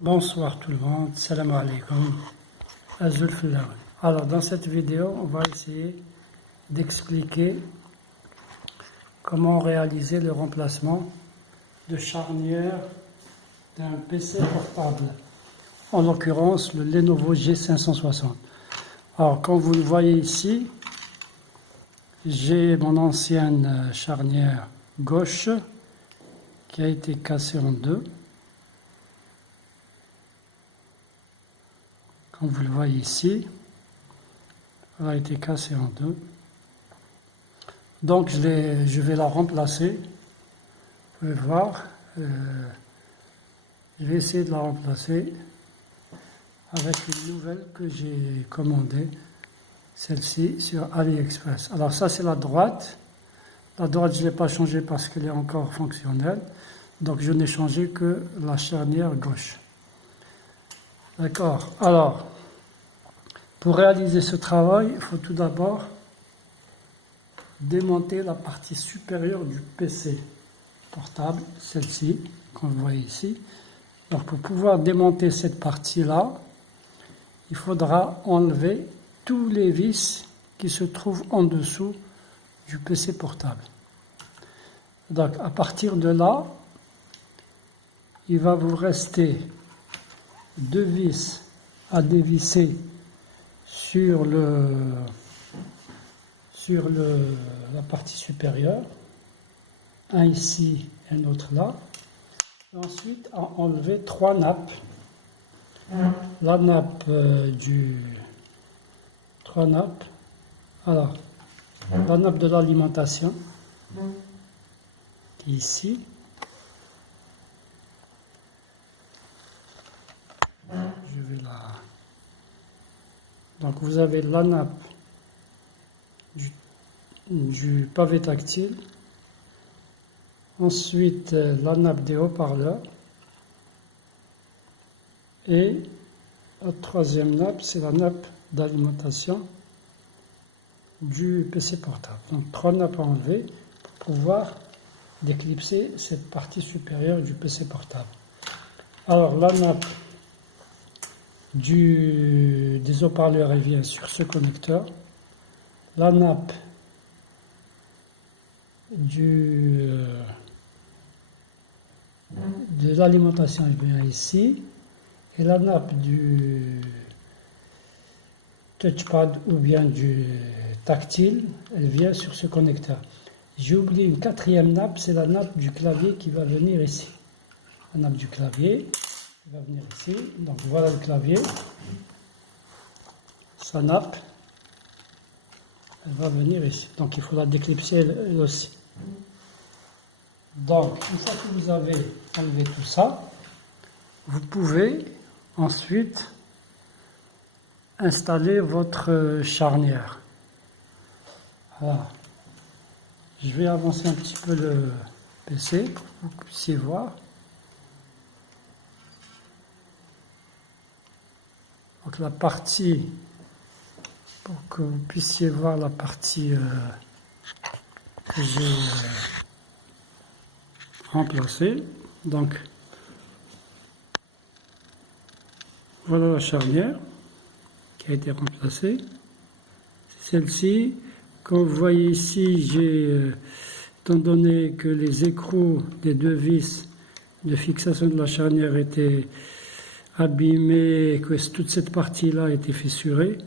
Bonsoir tout le monde, salam alaikum, Azul Fillawi. Alors dans cette vidéo, on va essayer d'expliquer comment réaliser le remplacement de charnière d'un PC portable, en l'occurrence le Lenovo G560. Alors comme vous le voyez ici, j'ai mon ancienne charnière gauche qui a été cassée en deux. Comme vous le voyez ici, elle a été cassée en deux. Donc je vais la remplacer. Vous pouvez voir. Je vais essayer de la remplacer avec une nouvelle que j'ai commandée. Celle-ci sur AliExpress. Alors ça c'est la droite. La droite je ne l'ai pas changée parce qu'elle est encore fonctionnelle. Donc je n'ai changé que la charnière gauche. D'accord. Alors, pour réaliser ce travail, il faut tout d'abord démonter la partie supérieure du PC portable, celle-ci, qu'on voit ici. Donc, pour pouvoir démonter cette partie-là, il faudra enlever tous les vis qui se trouvent en dessous du PC portable. Donc, à partir de là, il va vous rester deux vis à dévisser sur la partie supérieure, un ici et un autre là. Et ensuite, à enlever trois nappes. La nappe trois nappes. Alors, la nappe de l'alimentation, qui est ici. Je vais la... Donc vous avez la nappe du pavé tactile, ensuite la nappe des haut-parleurs, et la troisième nappe, c'est la nappe d'alimentation du PC portable. Donc trois nappes à enlever pour pouvoir déclipser cette partie supérieure du PC portable. Alors la nappe des haut-parleurs, elle vient sur ce connecteur. La nappe de l'alimentation, elle vient ici. Et la nappe du touchpad ou bien du tactile, elle vient sur ce connecteur. J'ai oublié une quatrième nappe, c'est la nappe du clavier qui va venir ici. La nappe du clavier va venir ici. Donc voilà le clavier, sa nappe, elle va venir ici. Donc il faut la déclipser elle aussi. Donc une fois que vous avez enlevé tout ça, vous pouvez ensuite installer votre charnière. Voilà. Je vais avancer un petit peu le PC pour que vous puissiez voir. Donc la partie, pour que vous puissiez voir la partie que j'ai remplacée. Donc voilà la charnière qui a été remplacée. C'est celle-ci. Comme vous voyez ici, étant donné que les écrous des deux vis de fixation de la charnière étaient abîmé et que toute cette partie-là a été fissurée,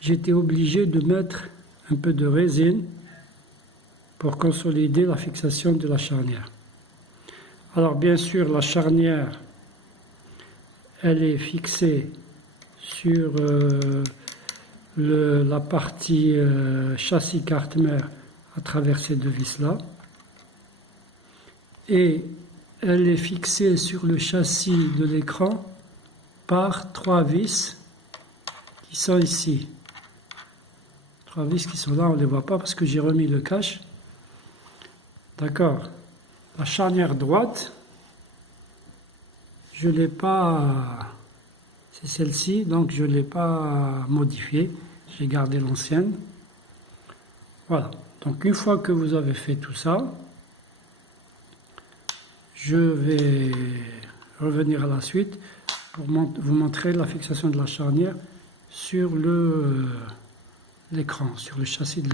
j'étais obligé de mettre un peu de résine pour consolider la fixation de la charnière. Alors bien sûr, la charnière, elle est fixée sur la partie châssis carte-mère à travers ces deux vis-là, et elle est fixée sur le châssis de l'écran par trois vis qui sont ici. Trois vis qui sont là, on ne les voit pas parce que j'ai remis le cache. D'accord. La charnière droite, je ne l'ai pas, c'est celle-ci, donc je ne l'ai pas modifiée. J'ai gardé l'ancienne. Voilà. Donc une fois que vous avez fait tout ça, je vais revenir à la suite pour vous montrer la fixation de la charnière sur l'écran, sur le châssis de l'écran.